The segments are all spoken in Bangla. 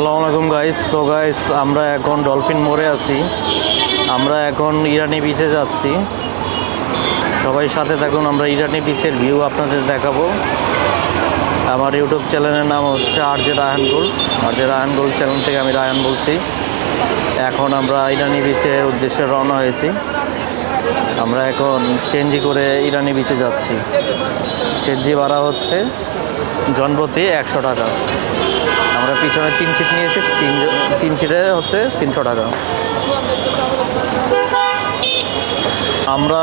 আসসালামু আলাইকুম গাইস সো গাইস আমরা এখন ডলফিন মোড়ে আছি। আমরা এখন ইরানি বিচে যাচ্ছি। সবাই সাথে থাকুন, আমরা ইরানি বিচের ভিউ আপনাদের দেখাবো। আমার ইউটিউব চ্যানেলের নাম হচ্ছে R J Raihan R J Raihan channel থেকে আমি রায়হান বলছি। এখন আমরা ইরানি বিচের উদ্দেশ্যে রওনা হয়েছি। আমরা এখন সেনজি করে ইরানি বিচে যাচ্ছি। সেনজি ভাড়া হচ্ছে জনপ্রতি একশো টাকা। আমরা পিছনে তিন সিট নিয়েছি, তিন তিন সিটে হচ্ছে তিনশো টাকা। আমরা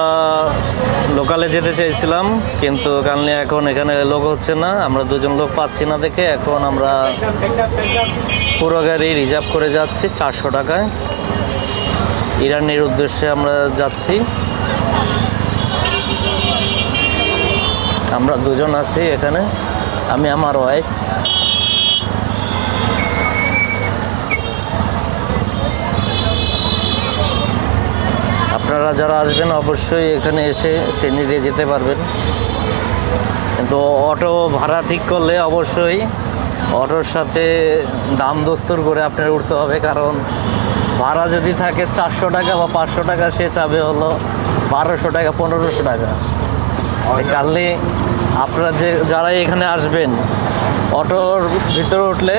লোকালে যেতে চাইছিলাম কিন্তু কারণে এখন এখানে লোক হচ্ছে না, আমরা দুজন লোক পাচ্ছি না দেখে এখন আমরা পুরো গাড়ি রিজার্ভ করে যাচ্ছি চারশো টাকায়। ইরানের উদ্দেশ্যে আমরা যাচ্ছি। আমরা দুজন আছি এখানে, আমি, আমার ওয়াইফ আপনারা যারা আসবেন অবশ্যই এখানে এসে সেনি দিয়ে যেতে পারবেন। কিন্তু অটো ভাড়া ঠিক করলে অবশ্যই অটোর সাথে দাম দস্তুর করে আপনার উঠতে হবে কারণ ভাড়া যদি থাকে চারশো টাকা বা পাঁচশো টাকা সে চাবে হলো বারোশো টাকা পনেরোশো টাকা। কারণে আপনারা যে যারা এখানে আসবেন অটোর ভিতরে উঠলে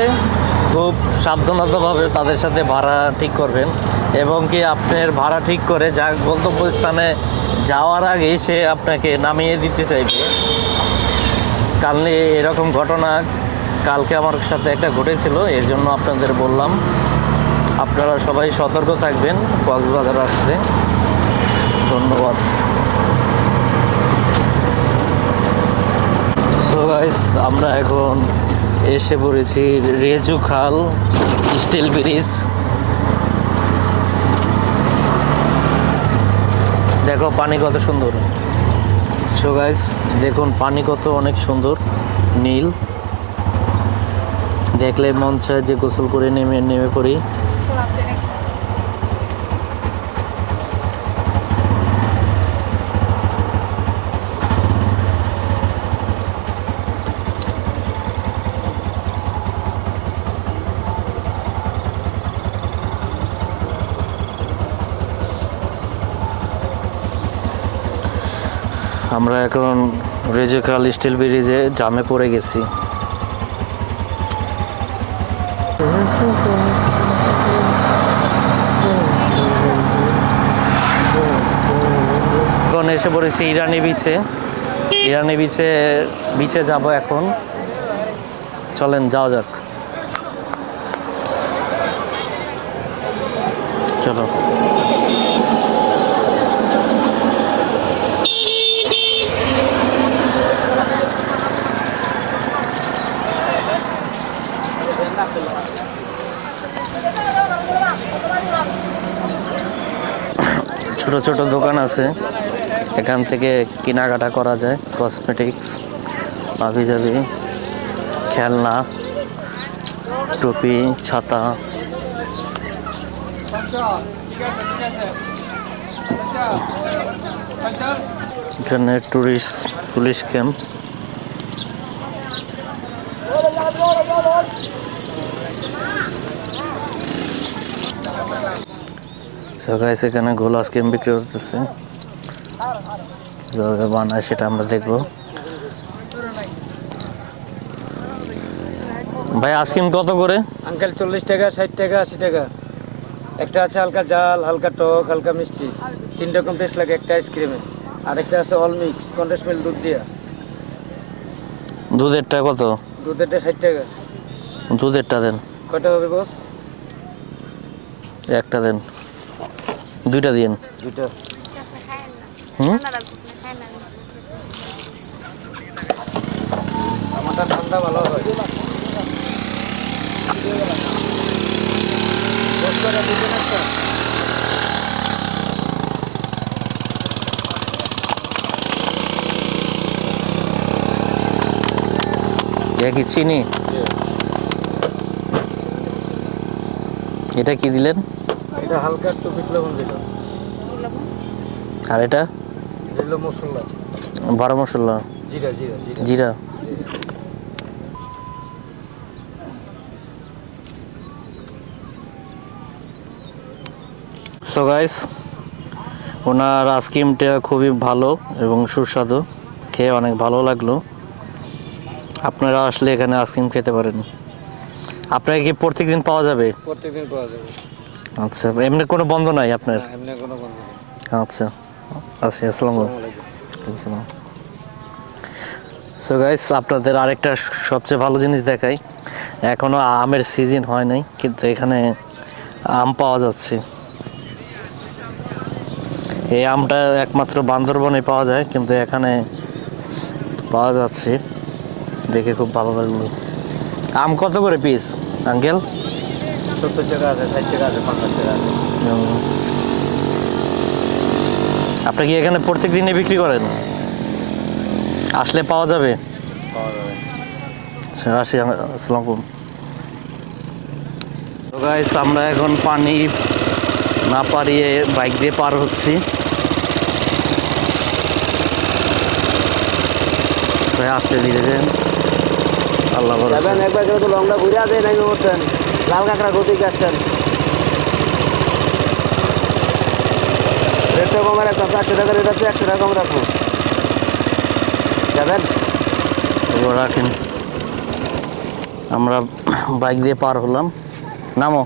খুব সাবধানতাভাবে তাদের সাথে ভাড়া ঠিক করবেন। এবং কি আপনার ভাড়া ঠিক করে যা গন্তব্যস্থানে যাওয়ার আগে সে আপনাকে নামিয়ে দিতে চাইবে। কালকে এরকম ঘটনা কালকে আমার সাথে একটা ঘটেছিল, এর জন্য আপনাদের বললাম। আপনারা সবাই সতর্ক থাকবেন কক্সবাজার আসতে। ধন্যবাদ। সো গাইস আমরা এখন এসে পড়েছি রেজু খাল, স্টিল ব্রিজ। দেখো পানি কত সুন্দর। সো গাইস দেখুন, পানি কত অনেক সুন্দর, নীল। দেখলে মন চায় যে গোসল করে নেমে নেমে পড়ি। আমরা এখন রেজেকাল স্টিল ব্রিজে জামে পড়ে গেছি। এখন এসে পড়েছি ইরানি বিচে। ইরানি বিচে বিচে যাব এখন। চলেন, যাওয়া যাক। চলো। ছোট ছোট দোকান আছে। এখান থেকে কেনাকাটা করা যায় কসমেটিক্স আবি যাবি খেলনা, টুপি, ছাতা। এখানে টুরিস্ট পুলিশ ক্যাম্প সবাই সেখানে গোল আইসক্রিম বিক্রি করতেছে কীভাবে বানায় সেটা আমরা দেখব। ভাই আইসক্রিম কত করে? আঙ্কেল চল্লিশ টাকা ষাট টাকা আশি টাকা। একটা আছে হালকা জাল হালকা টক হালকা মিষ্টি। তিন রকম টেস্ট লাগে একটা আইসক্রিমে আর একটা আছে অল মিক্স কন্ডেন্স মিল্ক দুধ দিয়া। দুধেরটা কত? দুধেরটা ষাট টাকা। দুধেরটা দেন। কয়টা হবে বস একটা দেন। দুইটা দিন দুটো হুম? আমারটা ঠান্ডা ভালো হয়। দশ টাকা দিবেন একটা? চিনি? এটা কি দিলেন? এটা হালকা একটু বিট লবণ দিলাম। আর এটা? এলো মশলা বড় মশলা জিরা জিরা জিরা। সো গাইস ওনার আইসক্রিমটা খুবই ভালো এবং সুস্বাদু। খেয়ে অনেক ভালো লাগল। আপনারা আসলে এখানে আইসক্রিম খেতে পারেন। আপনাকে কি প্রত্যেকদিন পাওয়া যাবে? প্রত্যেকদিন পাওয়া যাবে। আচ্ছা এমনি কোনো বন্ধ নাই আপনার? এমনি কোনো বন্ধ নেই। আচ্ছা আচ্ছা আসসালামু আলাইকুম। সো গাইস আপনাদের আরেকটা সবচেয়ে ভালো জিনিস দেখাই। এখনও আমের সিজন হয় নাই কিন্তু এখানে আম পাওয়া যাচ্ছে। এই আমটা একমাত্র বান্দরবনে পাওয়া যায় কিন্তু এখানে পাওয়া যাচ্ছে। দেখে খুব ভালো লাগল। আম কত করে পিস আঙ্কেল সত্তর টাকা আছে ষাট টাকা আছে পঞ্চাশ টাকা আছে। আপনি কি এখানে প্রত্যেক দিনে বিক্রি করেন? আসলে পাওয়া যাবে? পাওয়া যাবে। আচ্ছা আসি আসসালামু গাইস আমরা এখন পানি না পারিয়ে বাইক দিয়ে পার হচ্ছি। আসতে ধীরে ধীরে। আল্লাহ যাবেন একবার গেলে তো লংটা ঘুরে আসে নাই উঠতেন লাল কাঁকড়া গতি আসতেন রেটটা কমে রাখতাম চারশো টাকা রেট আছে একশো টাকা কম রাখব যাবেন? রাখেন। আমরা বাইক দিয়ে পার হলাম। নামো।